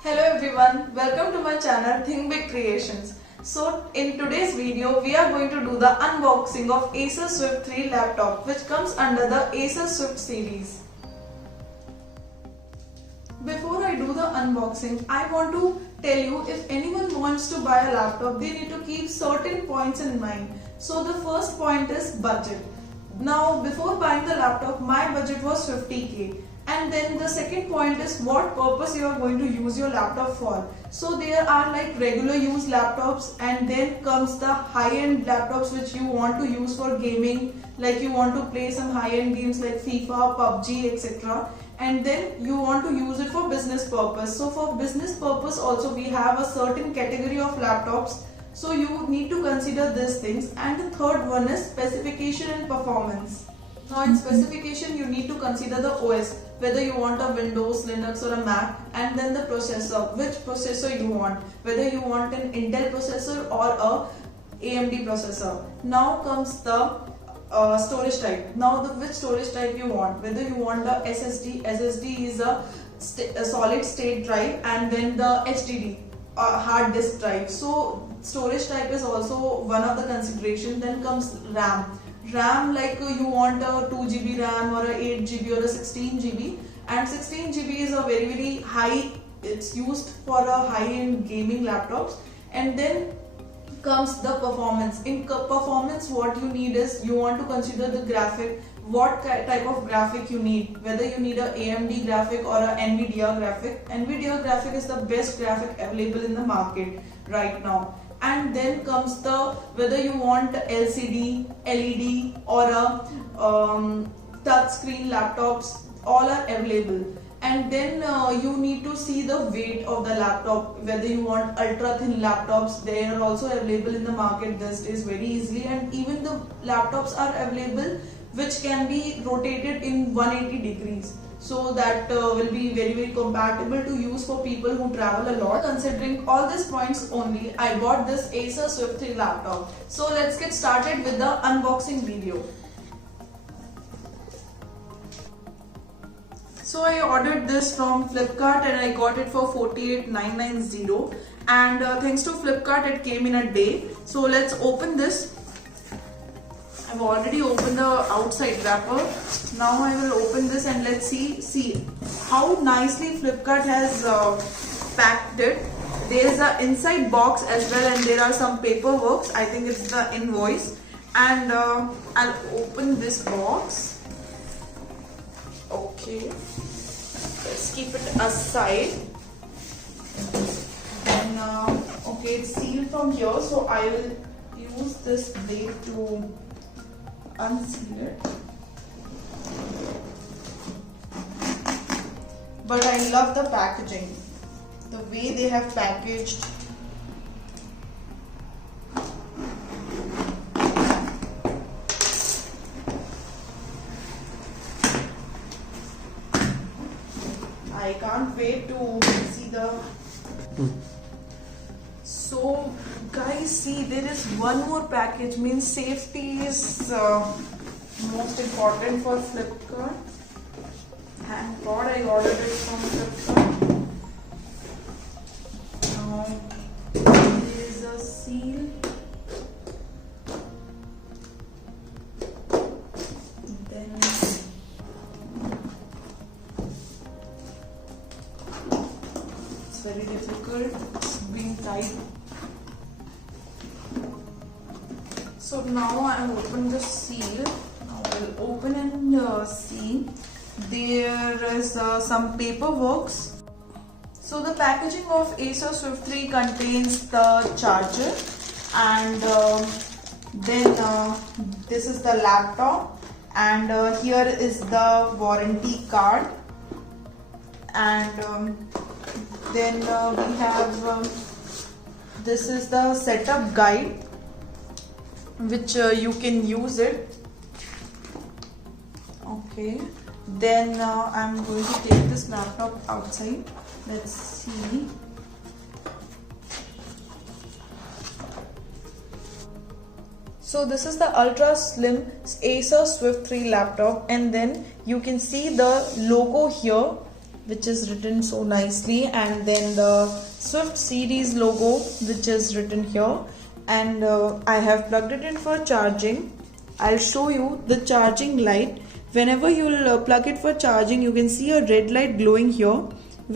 Hello everyone, welcome to my channel Think Big Creations. So in today's video we are going to do the unboxing of Acer Swift 3 laptop which comes under the Acer Swift series. Before I do the unboxing, I want to tell you if anyone wants to buy a laptop, they need to keep certain points in mind. So the first point is budget. Now before buying the laptop, my budget was 50k. And then the second point is what purpose you are going to use your laptop for. So there are like regular use laptops, and then comes the high-end laptops which you want to use for gaming, like you want to play some high-end games like FIFA, PUBG, etc. And then you want to use it for business purpose. So for business purpose also we have a certain category of laptops. So you need to consider these things. And the third one is specification and performance. Now in specification you need to consider the OS, whether you want a Windows, Linux or a Mac, and then the processor, which processor you want, whether you want an Intel processor or a AMD processor. Now comes the storage type. Now which storage type you want, whether you want the SSD is a solid state drive, and then the HDD, hard disk drive. So storage type is also one of the consideration. Then comes RAM, like you want a 2GB RAM or a 8GB or a 16GB, and 16GB is a very high, it's used for a high-end gaming laptops. And then comes the performance. In performance what you need is, you want to consider the graphic, what type of graphic you need, whether you need a AMD graphic or a NVIDIA graphic. NVIDIA graphic is the best graphic available in the market right now. And then comes the whether you want LCD, LED or a touch screen laptops, all are available. And then you need to see the weight of the laptop, whether you want ultra thin laptops, they are also available in the market these days very easily. And even the laptops are available which can be rotated in 180 degrees. So that will be very compatible to use for people who travel a lot. Considering all these points only, I bought this Acer Swift 3 laptop. So let's get started with the unboxing video. So I ordered this from Flipkart and I got it for 48,990, and thanks to Flipkart it came in a day. So let's open this. I've already opened the outside wrapper. Now I will open this and let's see how nicely Flipkart has packed it. There is an inside box as well, and there are some paperwork. I think it's the invoice. And I'll open this box. Okay, let's keep it aside. And okay, it's sealed from here, so I will use this blade to unseal it. But I love the packaging, the way they have packaged. I can't wait to see the So guys, see, there is one more package. Means safety is most important for Flipkart. Thank God I ordered it from Flipkart. Now there is a seal. Then it's very difficult. It's being tight. So now I have opened the seal. Now we'll open and see. There is some paperwork. So the packaging of Acer Swift 3 contains the charger, and then this is the laptop, and here is the warranty card, and then we have this is the setup guide which you can use it. Okay, then I'm going to take this laptop outside. Let's see. So this is the ultra slim Acer Swift 3 laptop, and then you can see the logo here which is written so nicely, and then the Swift series logo which is written here, and I have plugged it in for charging. I'll show you the charging light. Whenever you'll plug it for charging, you can see a red light glowing here.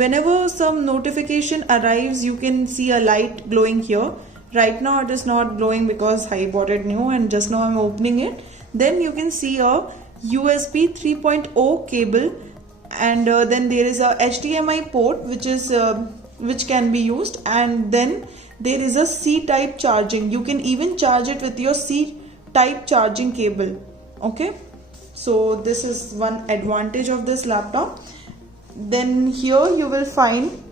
Whenever some notification arrives, you can see a light glowing here. Right now it is not glowing because I bought it new and just now I'm opening it. Then you can see a USB 3.0 cable, and then there is a HDMI port which can be used, and then there is a C-type charging. You can even charge it with your C-type charging cable. Okay, so this is one advantage of this laptop. Then here you will find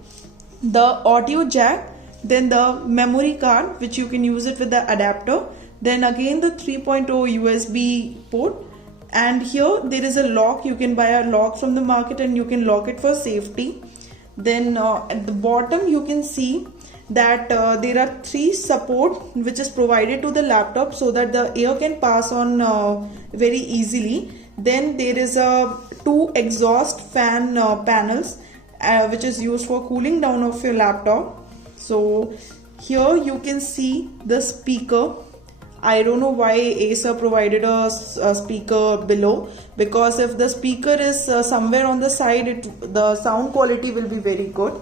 the audio jack, then the memory card which you can use it with the adapter, then again the 3.0 USB port, and here there is a lock. You can buy a lock from the market and you can lock it for safety. Then at the bottom you can see that there are 3 support which is provided to the laptop so that the air can pass on very easily. Then there is a 2 exhaust fan panels which is used for cooling down of your laptop. So here you can see the speaker. I don't know why Acer provided a speaker below, because if the speaker is somewhere on the side, the sound quality will be very good.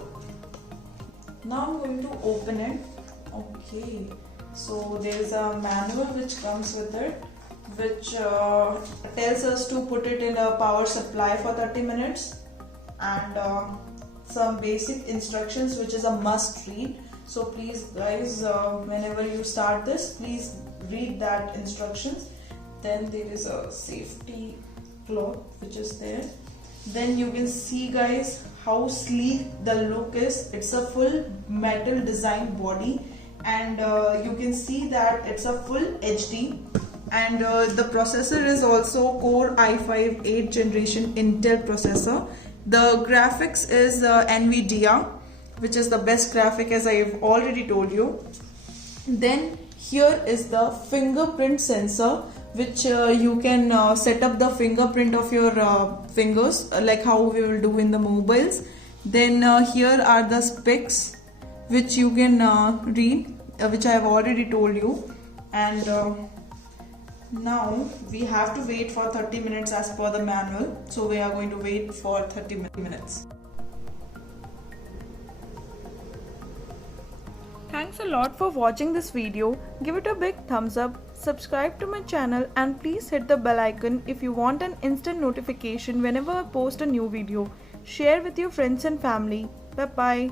Now I'm going to open it. Okay, so there is a manual which comes with it, which tells us to put it in a power supply for 30 minutes, and some basic instructions which is a must read. So please guys, whenever you start this, please read that instructions. Then there is a safety cloth which is there. Then you can see guys how sleek the look is. It's a full metal design body, and you can see that it's a full HD, and the processor is also Core i5 8th generation Intel processor. The graphics is NVIDIA, which is the best graphic, as I have already told you. Then here is the fingerprint sensor, which you can set up the fingerprint of your fingers like how we will do in the mobiles. Then here are the specs which you can read, which I have already told you. And now we have to wait for 30 minutes as per the manual. So we are going to wait for 30 minutes. Thanks a lot for watching this video. Give it a big thumbs up, subscribe to my channel, and please hit the bell icon if you want an instant notification whenever I post a new video. Share with your friends and family. Bye bye.